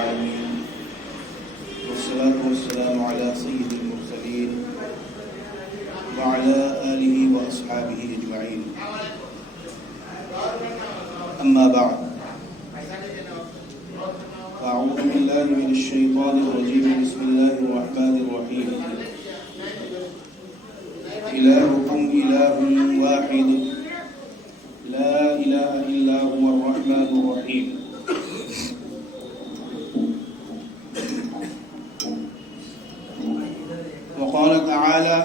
العالمين والصلاة والسلام على سيد المرسلين وعلى آله وأصحابه أجمعين أما بعد أعوذ بالله من الشيطان الرجيم بسم الله الرحمن الرحيم إلهكم إله واحد لا إله إلا هو الرحمن الرحيم وقال تعالى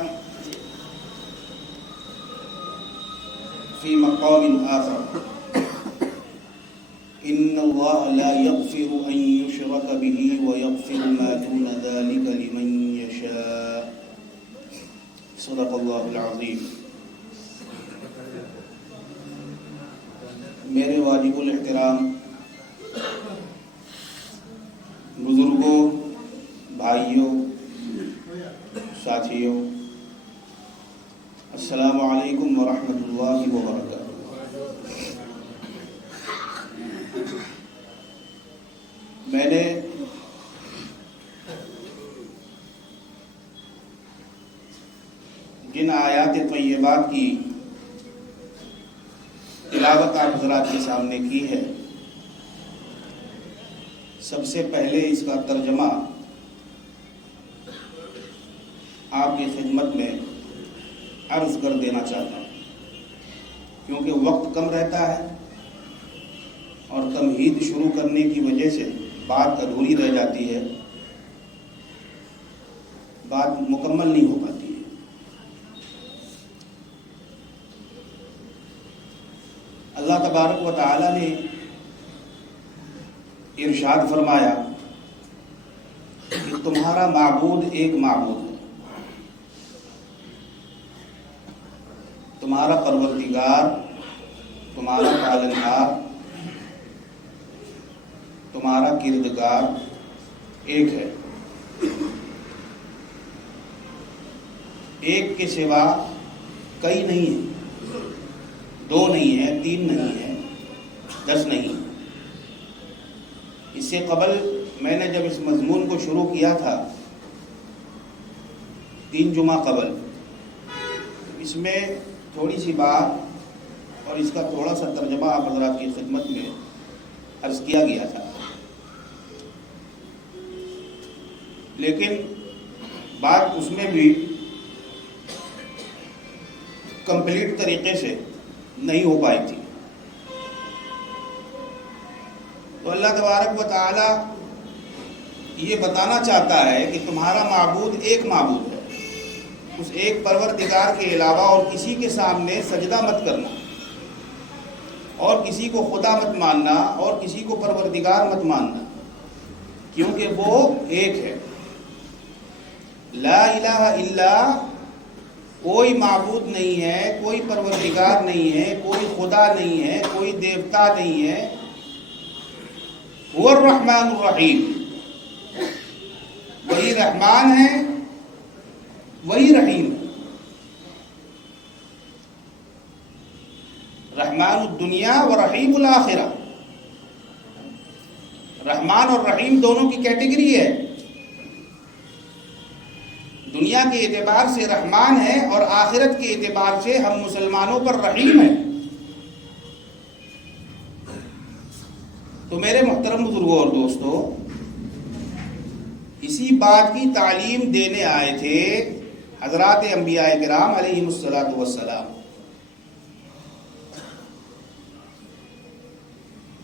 في مقام آخر إن الله لا يغفر أن يشرك به ويغفر ما دون ذلك لمن يشاء صدق الله العظيم. میرے واجب الاحترام بزرگوں، بھائیوں، ساتھیوں، السلام علیکم ورحمۃ اللہ وبرکاتہ. میں نے جن آیات طیبات کی تلاوت آپ حضرات کے سامنے کی ہے، سب سے پہلے اس کا ترجمہ آپ کی خدمت میں عرض کر دینا چاہتا ہوں، کیونکہ وقت کم رہتا ہے اور تمہید شروع کرنے کی وجہ سے بات ادھوری رہ جاتی ہے، بات مکمل نہیں ہو پاتی ہے. اللہ تبارک و تعالی نے ارشاد فرمایا کہ تمہارا معبود ایک معبود ہے، تمہارا پروردگار، تمہارا پالنہار، تمہارا کردگار ایک ہے، ایک کے سوا کئی نہیں ہیں، دو نہیں ہے، تین نہیں ہے، 10 نہیں ہے. اس سے قبل میں نے جب اس مضمون کو شروع کیا تھا 3 جمعہ قبل، اس میں تھوڑی سی بات اور اس کا تھوڑا سا ترجمہ آپ حضرات کی خدمت میں عرض کیا گیا تھا، لیکن بات اس میں بھی کمپلیٹ طریقے سے نہیں ہو پائی تھی. تو اللہ تبارک و تعالی یہ بتانا چاہتا ہے کہ تمہارا معبود ایک معبود ہے، اس ایک پروردگار کے علاوہ اور کسی کے سامنے سجدہ مت کرنا، اور کسی کو خدا مت ماننا، اور کسی کو پروردگار مت ماننا، کیونکہ وہ ایک ہے. لا الہ الا، کوئی معبود نہیں ہے، کوئی پروردگار نہیں ہے، کوئی خدا نہیں ہے، کوئی دیوتا نہیں ہے. وہ الرحمن الرحیم، وہی رحمان ہے، وہی رحیم ہے. رحمان الدنیا و رحیم الآخرہ، رحمان اور رحیم دونوں کی کیٹیگری ہے. دنیا کے اعتبار سے رحمان ہے اور آخرت کے اعتبار سے ہم مسلمانوں پر رحیم ہے. تو میرے محترم بزرگوں اور دوستو، اسی بات کی تعلیم دینے آئے تھے حضرات انبیاء کرام علیہم الصلاۃ والسلام.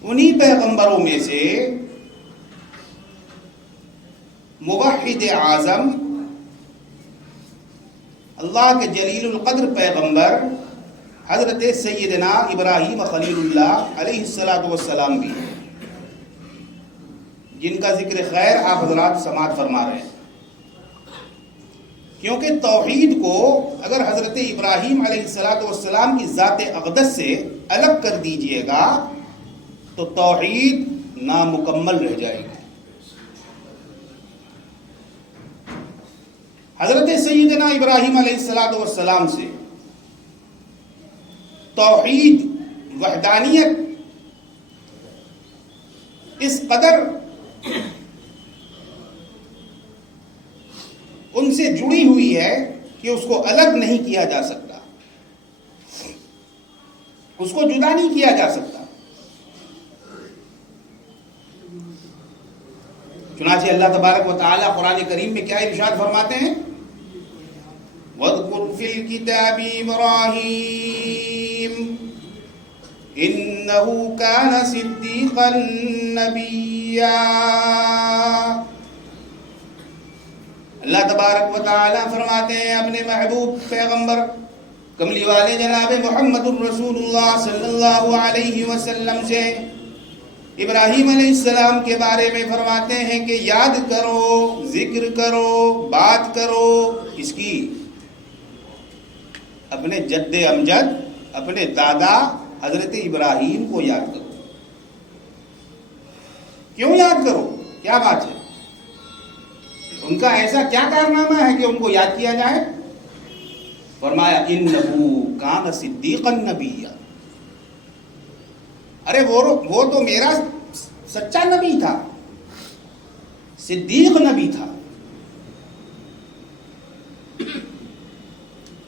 انہی پیغمبروں میں سے موحد اعظم، اللہ کے جلیل القدر پیغمبر حضرت سیدنا ابراہیم خلیل اللہ علیہ الصلاۃ والسلام بھی، جن کا ذکر خیر آپ حضرات سماعت فرما رہے ہیں. کیونکہ توحید کو اگر حضرت ابراہیم علیہ الصلاۃ والسلام کی ذات اقدس سے الگ کر دیجئے گا تو توحید نامکمل رہ جائے گی. حضرت سیدنا ابراہیم علیہ السلام سے توحید، وحدانیت اس قدر ان سے جڑی ہوئی ہے کہ اس کو الگ نہیں کیا جا سکتا، اس کو جدا نہیں کیا جا سکتا۔ چنانچہ اللہ تبارک و تعالی قرآن کریم میں کیا ارشاد فرماتے ہیں؟ وَاذْكُرْ فِي الْكِتَابِ إِبْرَاهِيمَ إِنَّهُ كَانَ صِدِّيقًا نَبِيًّا۔ اللہ تبارک و تعالی فرماتے ہیں اپنے محبوب پیغمبر کملی والے جناب محمد الرسول اللہ صلی اللہ علیہ وسلم سے ابراہیم علیہ السلام کے بارے میں فرماتے ہیں کہ یاد کرو، ذکر کرو، بات کرو اس کی، اپنے جد امجد، اپنے دادا حضرت ابراہیم کو یاد کرو۔ کیوں یاد کرو؟ کیا بات ہے؟ ان کا ایسا کیا کارنامہ ہے کہ ان کو یاد کیا جائے؟ فرمایا انہو کان صدیقا نبیا، ارے وہ تو میرا سچا نبی تھا، صدیق نبی تھا،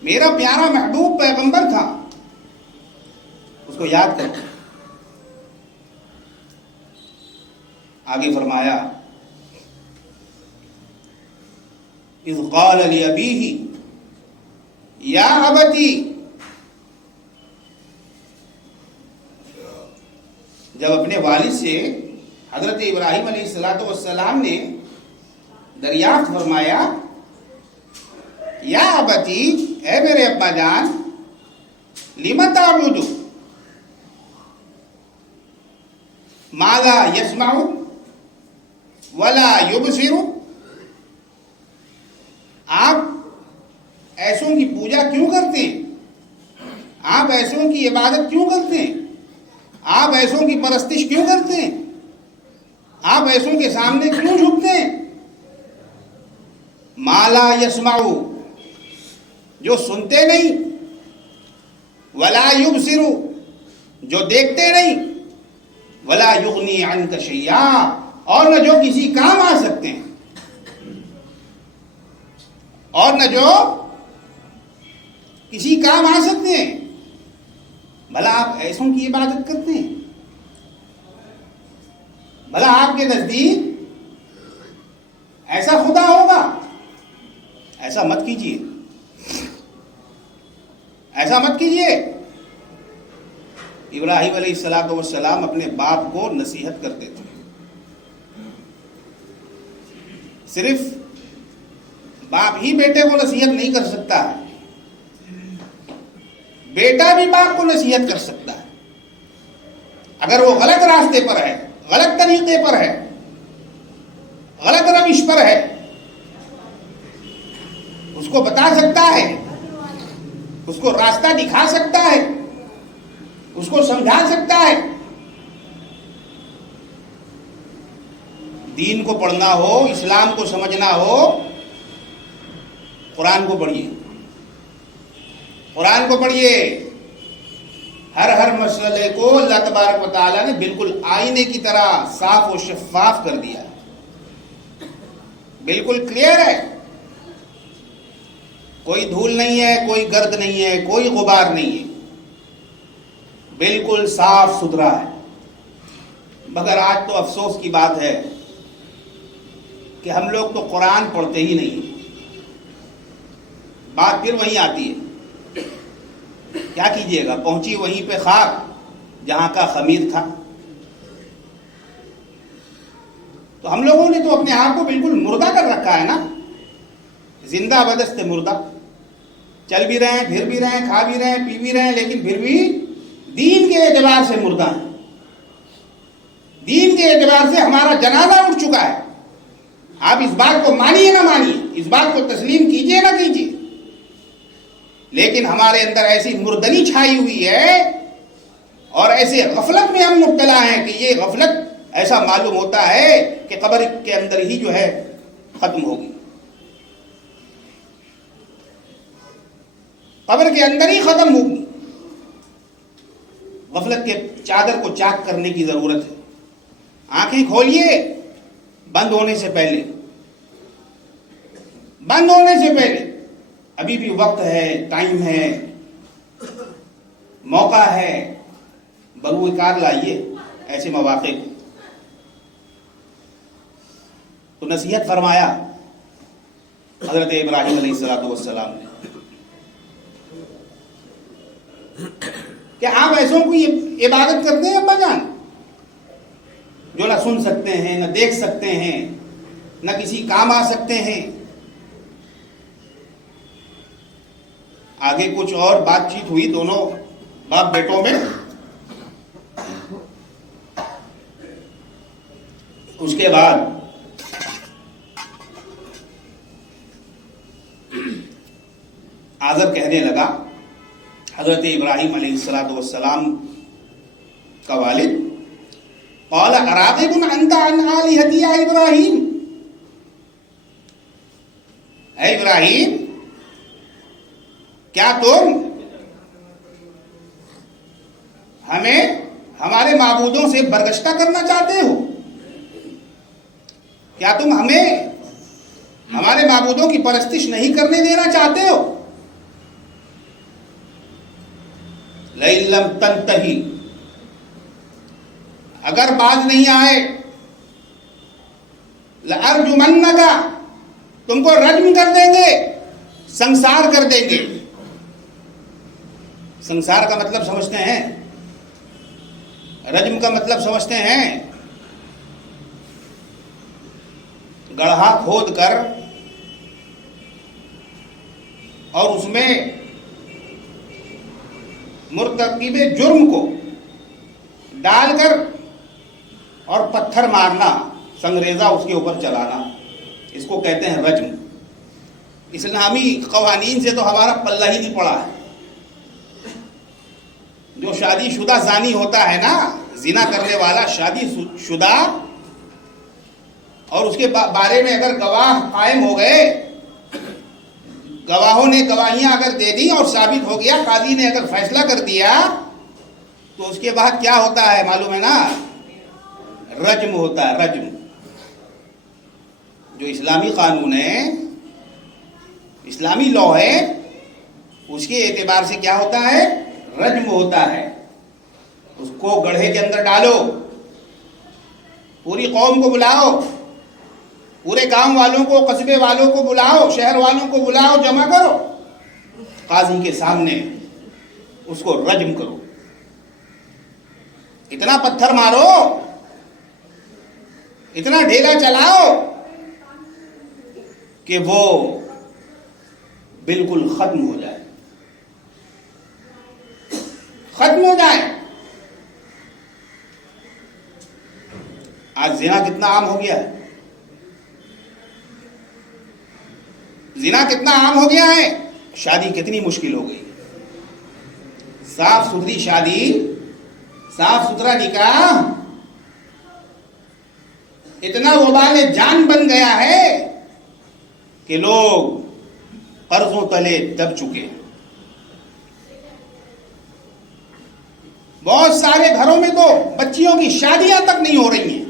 میرا پیارا محبوب پیغمبر تھا، اس کو یاد کرو۔ آگے فرمایا اذ قال لأبیہ یا ابتی، جب اپنے والد سے حضرت ابراہیم علیہ السلام نے دریافت فرمایا یا ابتی، اے میرے ابا جان، لم تعبد ما لا يسمع ولا يبصر، آپ ایسوں کی پوجا کیوں کرتے ہیں؟ آپ ایسوں کی عبادت کیوں کرتے ہیں؟ آپ ایسوں کی پرستش کیوں کرتے ہیں؟ آپ ایسوں کے سامنے کیوں جھکتے ہیں؟ ما لا يسمع، جو سنتے نہیں، ولا يبصر، جو دیکھتے نہیں، ولا یغنی عنک شیئا، اور نہ جو کسی کام آ سکتے ہیں، اور نہ جو کسی کام آ سکتے ہیں، بھلا آپ ایسوں کی عبادت کرتے ہیں؟ بھلا آپ کے نزدیک ایسا خدا ہوگا؟ ایسا مت کیجیے، ایسا مت کیجیے۔ ابراہیم علیہ السلام اپنے باپ کو نصیحت کرتے تھے۔ صرف باپ ہی بیٹے کو نصیحت نہیں کر سکتا ہے، بیٹا بھی باپ کو نصیحت کر سکتا ہے۔ اگر وہ غلط راستے پر ہے، غلط طریقے پر ہے، غلط روش پر ہے، اس کو بتا سکتا ہے، اس کو راستہ دکھا سکتا ہے، اس کو سمجھا سکتا ہے۔ دین کو پڑھنا ہو، اسلام کو سمجھنا ہو، قرآن کو پڑھیے، قرآن کو پڑھیے۔ ہر مسئلے کو اللہ تبارک و تعالیٰ نے بالکل آئینے کی طرح صاف و شفاف کر دیا ہے، بالکل کلیئر ہے، کوئی دھول نہیں ہے، کوئی گرد نہیں ہے، کوئی غبار نہیں ہے، بالکل صاف ستھرا ہے۔ مگر آج تو افسوس کی بات ہے کہ ہم لوگ تو قرآن پڑھتے ہی نہیں، بات پھر وہیں آتی ہے، کیا کیجئے گا، پہنچی وہیں پہ خاک جہاں کا خمیر تھا۔ تو ہم لوگوں نے تو اپنے آپ کو بالکل مردہ کر رکھا ہے نا، زندہ بدست مردہ، چل بھی رہے ہیں، پھر بھی رہے ہیں، کھا بھی رہے ہیں، پی بھی رہے ہیں، لیکن پھر بھی دین کے اعتبار سے مردہ ہیں، دین کے اعتبار سے ہمارا جنازہ اٹھ چکا ہے۔ آپ اس بات کو مانیے نہ مانیے، اس بات کو تسلیم کیجیے نہ کیجیے، لیکن ہمارے اندر ایسی مردنی چھائی ہوئی ہے اور ایسے غفلت میں ہم مبتلا ہیں کہ یہ غفلت ایسا معلوم ہوتا ہے کہ قبر کے اندر ہی جو ہے ختم ہوگی، قبر کے اندر ہی ختم ہوگی۔ غفلت کے چادر کو چاک کرنے کی ضرورت ہے۔ آنکھیں کھولیے بند ہونے سے پہلے، بند ہونے سے پہلے ابھی بھی وقت ہے، ٹائم ہے، موقع ہے، بروئے کار لائیے ایسے مواقع کو۔ تو نصیحت فرمایا حضرت ابراہیم علیہ السلام نے کہ آپ ایسوں کی عبادت کرتے ہیں ابا جان، جو نہ سن سکتے ہیں، نہ دیکھ سکتے ہیں، نہ کسی کام آ سکتے ہیں۔ آگے کچھ اور بات چیت ہوئی دونوں باپ بیٹوں میں۔ اس کے بعد آزر کہنے لگا، حضرت ابراہیم علیہ السلام کا والد، قال اراغب انت عن آلہتی یا ابراہیم، اے ابراہیم کیا تم ہمیں ہمارے معبودوں سے برگشتہ کرنا چاہتے ہو؟ کیا تم ہمیں ہمارے معبودوں کی پرستش نہیں کرنے دینا چاہتے ہو؟ لئن لم تنتہی، اگر باز نہیں آئے، لأرجمنک، تم کو رجم کر دیں گے، سنسار کر دیں گے۔ سنسار کا مطلب سمجھتے ہیں؟ رجم کا مطلب سمجھتے ہیں؟ گڑھا کھود کر اور اس میں مرتکب جرم کو ڈال کر اور پتھر مارنا، سنگریزہ اس کے اوپر چلانا، اس کو کہتے ہیں رجم۔ اسلامی قوانین سے تو ہمارا پلہ ہی نہیں پڑا ہے۔ جو شادی شدہ زانی ہوتا ہے نا، زنا کرنے والا شادی شدہ، اور اس کے بارے میں اگر گواہ قائم ہو گئے، گواہوں نے گواہیاں اگر دے دی اور ثابت ہو گیا، قاضی نے اگر فیصلہ کر دیا، تو اس کے بعد کیا ہوتا ہے معلوم ہے نا؟ رجم ہوتا ہے، رجم۔ جو اسلامی قانون ہے، اسلامی لا ہے، اس کے اعتبار سے کیا ہوتا ہے؟ رجم ہوتا ہے۔ اس کو گڑھے کے اندر ڈالو، پوری قوم کو بلاؤ، پورے گاؤں والوں کو، قصبے والوں کو بلاؤ، شہر والوں کو بلاؤ، جمع کرو، قاضی کے سامنے اس کو رجم کرو۔ اتنا پتھر مارو، اتنا ڈھیلا چلاؤ کہ وہ بالکل ختم ہو جائے، ختم ہو جائے۔ آج زنا کتنا عام ہو گیا ہے، زنا کتنا عام ہو گیا ہے، شادی کتنی مشکل ہو گئی۔ صاف ستھری شادی، صاف ستھرا نکاح اتنا وبال جان بن گیا ہے کہ لوگ قرضوں تلے دب چکے۔ بہت سارے گھروں میں تو بچیوں کی شادیاں تک نہیں ہو رہی ہیں،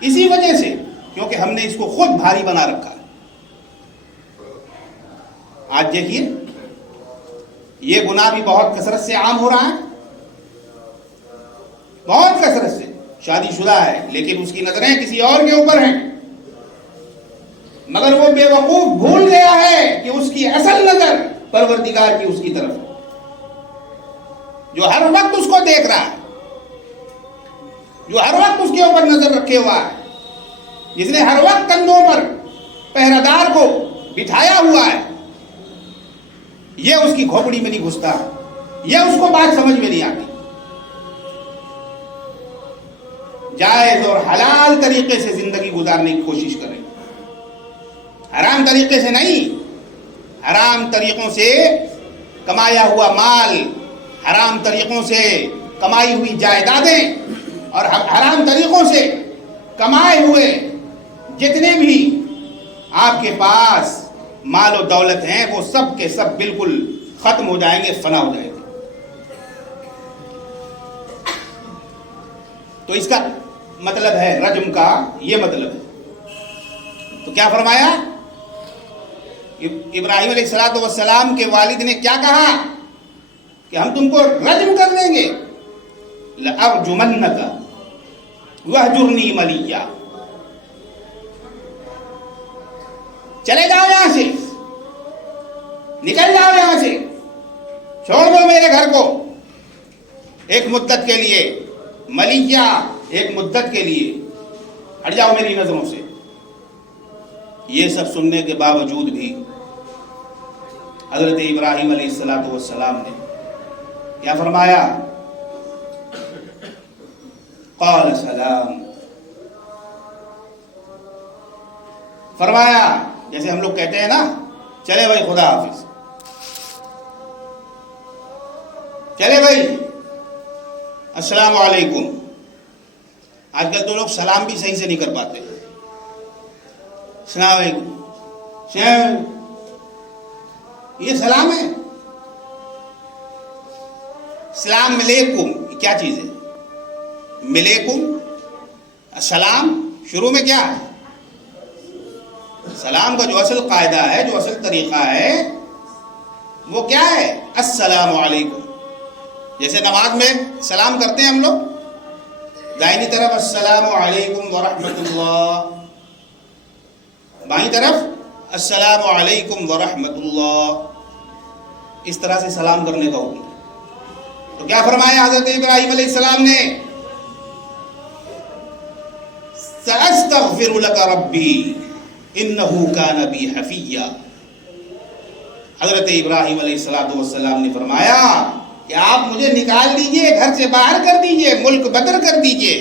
اسی وجہ سے، کیونکہ ہم نے اس کو خود بھاری بنا رکھا ہے۔ آج دیکھیے یہ گناہ بھی بہت کثرت سے عام ہو رہا ہے، بہت کثرت سے۔ شادی شدہ ہے لیکن اس کی نظریں کسی اور کے اوپر ہیں، مگر وہ بے وقوف بھول گیا ہے کہ اس کی اصل نظر پروردگار کی اس کی طرف ہے، جو ہر وقت اس کو دیکھ رہا ہے، جو ہر وقت اس کے اوپر نظر رکھے ہوا ہے، جس نے ہر وقت کندھوں پر پہرہ دار کو بٹھایا ہوا ہے۔ یہ اس کی کھوپڑی میں نہیں گھستا، یہ اس کو بات سمجھ میں نہیں آتی۔ جائز اور حلال طریقے سے زندگی گزارنے کی کوشش کریں، حرام طریقے سے نہیں۔ حرام طریقوں سے کمایا ہوا مال، حرام طریقوں سے کمائی ہوئی جائیدادیں اور حرام طریقوں سے کمائے ہوئے جتنے بھی آپ کے پاس مال و دولت ہیں، وہ سب کے سب بالکل ختم ہو جائیں گے، فنا ہو جائیں گے۔ تو اس کا مطلب ہے، رجم کا یہ مطلب ہے۔ تو کیا فرمایا؟ ابراہیم علیہ السلام کے والد نے کیا کہا کہ ہم تم کو رجم کر دیں گے. لَأَرْجُمَنَّكَ وَاهْجُرْنِي مَلِيًّا. چلے جاؤ یہاں سے، نکل جاؤ یہاں سے، چھوڑ دو میرے گھر کو ایک مدت کے لیے، ملیہ ایک مدت کے لیے، ہٹ جاؤ میری نظروں سے. یہ سب سننے کے باوجود بھی حضرت ابراہیم علیہ السلام نے کیا فرمایا؟ قال سلام. فرمایا جیسے ہم لوگ کہتے ہیں نا، چلے بھائی خدا حافظ، چلے بھائی السلام علیکم. آج کل تو لوگ سلام بھی صحیح سے نہیں کر پاتے. السلام علیکم، یہ سلام ہے؟ السلام علیکم یہ کیا چیز ہے؟ ملیکم، السلام شروع میں کیا ہے؟ سلام کا جو اصل قاعدہ ہے، جو اصل طریقہ ہے، وہ کیا ہے؟ السلام علیکم. جیسے نماز میں سلام کرتے ہیں ہم لوگ، دائنی طرف السلام علیکم ورحمۃ اللہ، بائیں طرف السلام علیکم ورحمۃ اللہ، اس طرح سے سلام کرنے کا حکم ہے. تو کیا فرمایا حضرت ابراہیم علیہ السلام نے؟ سأستغفر لك ربی انه كان بی حفیہ. حضرت ابراہیم علیہ السلام نے فرمایا کہ آپ مجھے نکال دیجئے، گھر سے باہر کر دیجئے، ملک بدر کر دیجئے،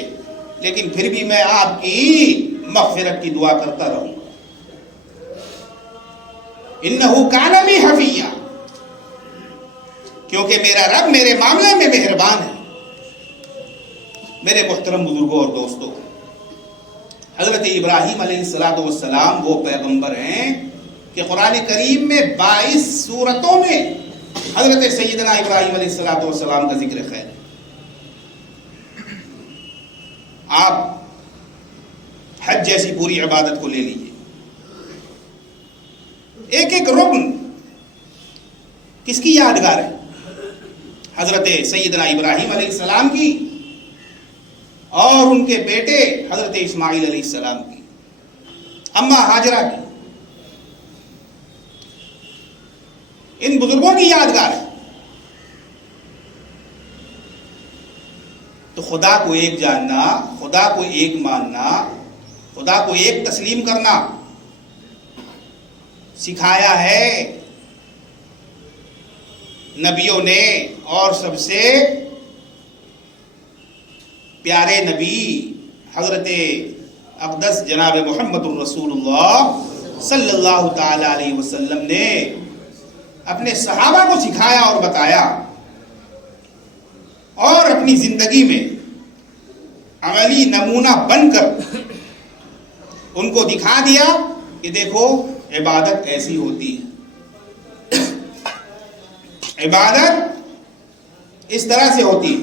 لیکن پھر بھی میں آپ کی مغفرت کی دعا کرتا رہوں. انه كان بی حفیہ، کیونکہ میرا رب میرے معاملے میں مہربان ہے. میرے محترم بزرگوں اور دوستوں، حضرت ابراہیم علیہ السلام وہ پیغمبر ہیں کہ قرآن کریم میں 22 سورتوں میں حضرت سیدنا ابراہیم علیہ السلام کا ذکر خیر. آپ حج جیسی پوری عبادت کو لے لیجیے، ایک ایک رکن کس کی یادگار ہے؟ حضرت سیدنا ابراہیم علیہ السلام کی اور ان کے بیٹے حضرت اسماعیل علیہ السلام کی، اماں ہاجرہ کی. ان بزرگوں کی یادگار ہے. تو خدا کو ایک جاننا، خدا کو ایک ماننا، خدا کو ایک تسلیم کرنا سکھایا ہے نبیوں نے. اور سب سے پیارے نبی حضرت اقدس جناب محمد الرسول اللہ صلی اللہ تعالی علیہ وسلم نے اپنے صحابہ کو سکھایا اور بتایا، اور اپنی زندگی میں عملی نمونہ بن کر ان کو دکھا دیا کہ دیکھو عبادت ایسی ہوتی ہے، عبادت اس طرح سے ہوتی ہے.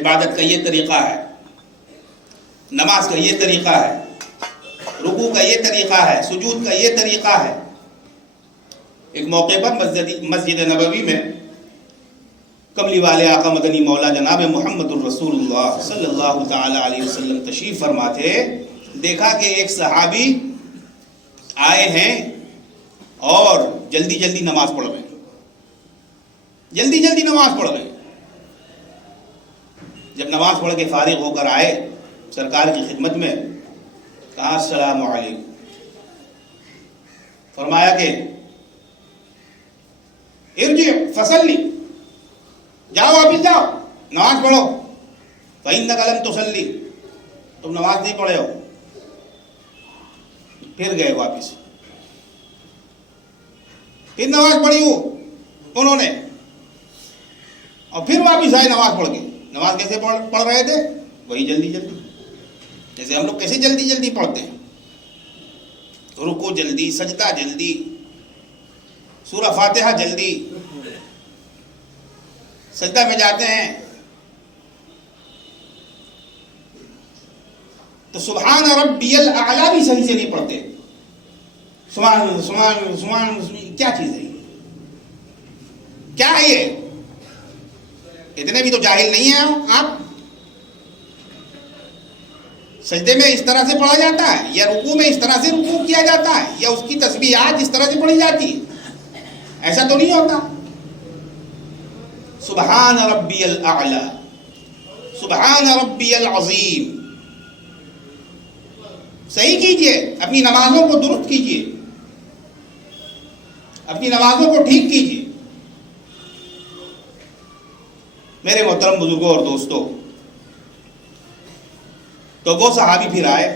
عبادت کا یہ طریقہ ہے، نماز کا یہ طریقہ ہے، رکوع کا یہ طریقہ ہے، سجود کا یہ طریقہ ہے. ایک موقع پر مسجد نبوی میں کملی والے آقا مدنی مولا جناب محمد الرسول اللہ صلی اللہ تعالی علیہ وسلم تشریف فرما تھے. دیکھا کہ ایک صحابی آئے ہیں اور جلدی جلدی نماز پڑھ رہے ہیں، جلدی جلدی نماز پڑھ رہے ہیں. جب نماز پڑھ کے فارغ ہو کر آئے سرکار کی خدمت میں، کہا السلام علیکم. فرمایا کہ ارجع فصلی، جاؤ واپس جاؤ نماز پڑھو. فإنک لم تصلی، تم نماز نہیں پڑھے ہو. پھر گئے واپس، پھر نماز پڑھی ہو انہوں نے، اور پھر واپس آئے نماز پڑھ کے. نماز کیسے پڑھ رہے تھے؟ وہی جلدی جلدی، جیسے ہم لوگ کیسے جلدی جلدی پڑھتے ہیں، رکوع جلدی، سجدہ جلدی، سورہ فاتحہ جلدی، سجدہ میں جاتے ہیں تو سبحان ربی الاعلیٰ بھی صحیح سے نہیں پڑھتے. سبحان سبحان سبحان کیا چیز ہے یہ؟ کیا ہے یہ؟ اتنے بھی تو جاہل نہیں ہیں آپ. سجدے میں اس طرح سے پڑھا جاتا ہے یا رکوع میں اس طرح سے رکوع کیا جاتا ہے یا اس کی تسبیحات اس طرح سے پڑھی جاتی ہے؟ ایسا تو نہیں ہوتا. سبحان ربی الاعلیٰ، سبحان ربی العظیم. صحیح کیجئے، اپنی نمازوں کو درست کیجئے، اپنی نمازوں کو ٹھیک کیجئے. میرے محترم بزرگوں اور دوستوں، تو وہ صحابی پھر آئے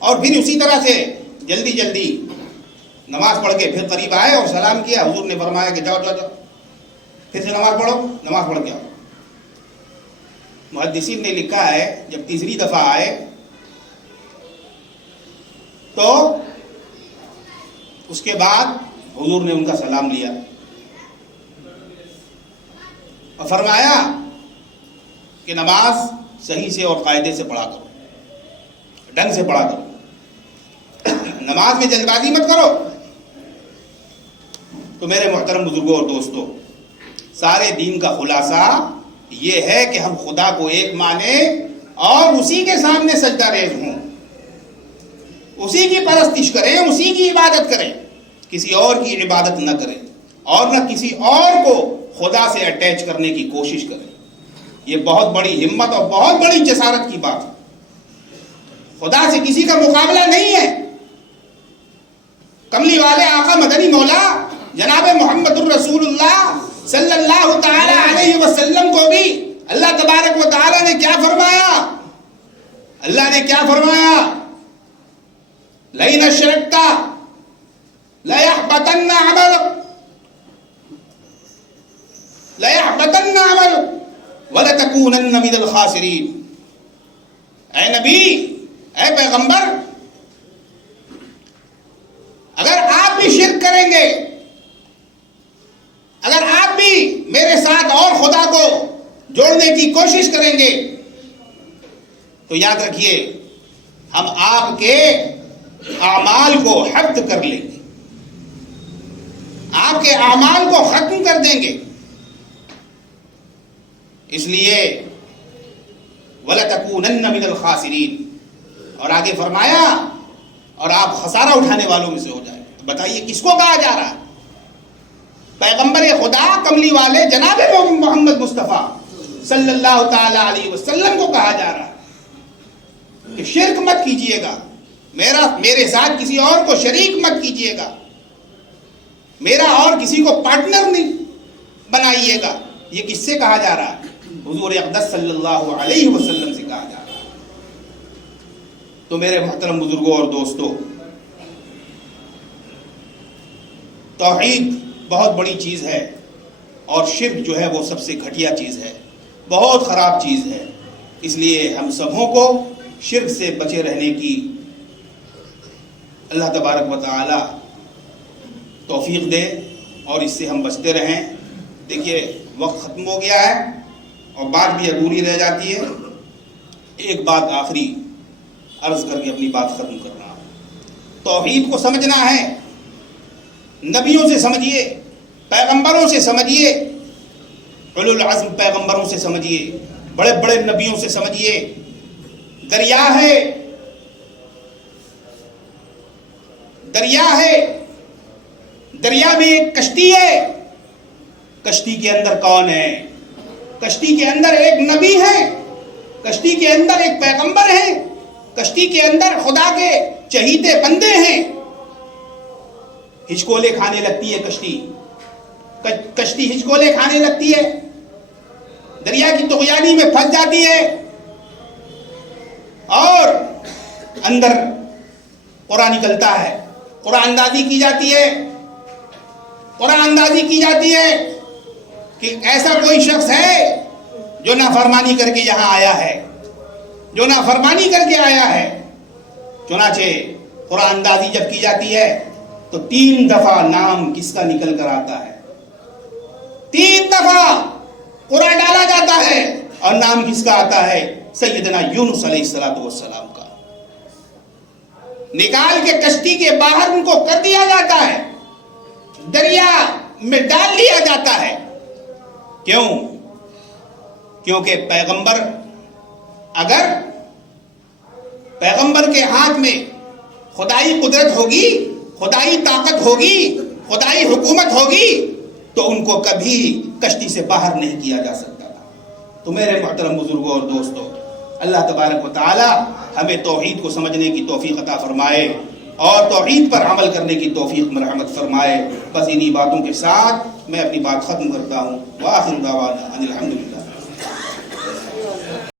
اور پھر اسی طرح سے جلدی جلدی نماز پڑھ کے پھر قریب آئے اور سلام کیا. حضور نے فرمایا کہ جاؤ جاؤ جاؤ پھر سے نماز پڑھو، نماز پڑھ کے آؤ. محدثین نے لکھا ہے جب تیسری دفعہ آئے تو اس کے بعد حضور نے ان کا سلام لیا اور فرمایا کہ نماز صحیح سے اور قاعدے سے پڑھا کرو، ڈھنگ سے پڑھا کرو، نماز میں جلد بازی مت کرو. تو میرے محترم بزرگوں اور دوستوں، سارے دین کا خلاصہ یہ ہے کہ ہم خدا کو ایک مانیں اور اسی کے سامنے سجدہ ریز ہوں، اسی کی پرستش کریں، اسی کی عبادت کریں، کسی اور کی عبادت نہ کریں اور نہ کسی اور کو خدا سے اٹیچ کرنے کی کوشش کریں. یہ بہت بڑی ہمت اور بہت بڑی جسارت کی بات ہے. خدا سے کسی کا مقابلہ نہیں ہے. کملی والے آقا مدنی مولا جناب محمد الرسول اللہ صلی اللہ تعالی علیہ وسلم کو بھی اللہ تبارک و تعالی نے کیا فرمایا؟ اللہ نے کیا فرمایا؟ لئن اشرکت لیحبطن عملک لیحبطن عملک وَلَتَكُونَنَّ مِنَ الْخَاسِرِينَ. اے نبی، اے پیغمبر، اگر آپ بھی شرک کریں گے، اگر آپ بھی میرے ساتھ اور خدا کو جوڑنے کی کوشش کریں گے تو یاد رکھیے ہم آپ کے اعمال کو حفظ کر لیں گے، آپ کے اعمال کو ختم کر دیں گے. اس لیے وَلَتَكُونَنَّ مِنَ الْخَاسِرِينَ. اور آگے فرمایا اور آپ خسارہ اٹھانے والوں میں سے ہو جائیں. بتائیے کس کو کہا جا رہا ہے؟ پیغمبر خدا کملی والے جناب محمد مصطفیٰ صلی اللہ تعالی علیہ وسلم کو کہا جا رہا ہے کہ شرک مت کیجئے گا، میرے ساتھ کسی اور کو شریک مت کیجئے گا، میرا اور کسی کو پارٹنر نہیں بنائیے گا. یہ کس سے کہا جا رہا ہے؟ حضور اقدس صلی اللہ علیہ وسلم سے کہا جا رہا ہے. تو میرے محترم بزرگوں اور دوستوں، توحید بہت بڑی چیز ہے اور شرک جو ہے وہ سب سے گھٹیا چیز ہے، بہت خراب چیز ہے. اس لیے ہم سبوں کو شرک سے بچے رہنے کی اللہ تبارک و تعالی توفیق دے اور اس سے ہم بچتے رہیں. دیکھیے وقت ختم ہو گیا ہے اور بات بھی ادھوری رہ جاتی ہے. ایک بات آخری عرض کر کے اپنی بات ختم کرنا. توحید کو سمجھنا ہے، نبیوں سے سمجھیے، پیغمبروں سے سمجھیے، اولو العزم پیغمبروں سے سمجھیے، بڑے بڑے نبیوں سے سمجھیے. دریا ہے، دریا ہے، دریا میں ایک کشتی ہے. کشتی کے اندر کون ہے؟ کشتی کے اندر ایک نبی ہے، کشتی کے اندر ایک پیغمبر ہے، کشتی کے اندر خدا کے چہیتے بندے ہیں. ہچکولے کھانے لگتی ہے کشتی ہچکولے کھانے لگتی ہے، دریا کی طغیانی میں پھنس جاتی ہے اور اندر قرآن نکلتا ہے، قرآن اندازی کی جاتی ہے، قرآن اندازی کی جاتی ہے کہ ایسا کوئی شخص ہے جو نافرمانی کر کے یہاں آیا ہے، جو نافرمانی کر کے آیا ہے. چنانچہ قرآن اندازی جب کی جاتی ہے تو 3 دفعہ نام کس کا نکل کر آتا ہے، 3 دفعہ قرآن ڈالا جاتا ہے اور نام کس کا آتا ہے؟ سیدنا یونس علیہ السلام کا، نکال کے کشتی کے باہر ان کو کر دیا جاتا ہے، دریا میں ڈال لیا جاتا ہے۔ کیوں؟ کیونکہ اگر پیغمبر کے ہاتھ میں خدائی قدرت ہوگی، خدائی طاقت ہوگی، خدائی حکومت ہوگی تو ان کو کبھی کشتی سے باہر نہیں کیا جا سکتا تھا۔ تو میرے محترم بزرگوں اور دوستوں، اللہ تبارک و تعالی ہمیں توحید کو سمجھنے کی توفیق عطا فرمائے اور توحید پر عمل کرنے کی توفیق مرحمت فرمائے۔ بس انہی باتوں کے ساتھ میں اپنی بات ختم کرتا ہوں۔ وآخر دعوانا ان الحمدللہ۔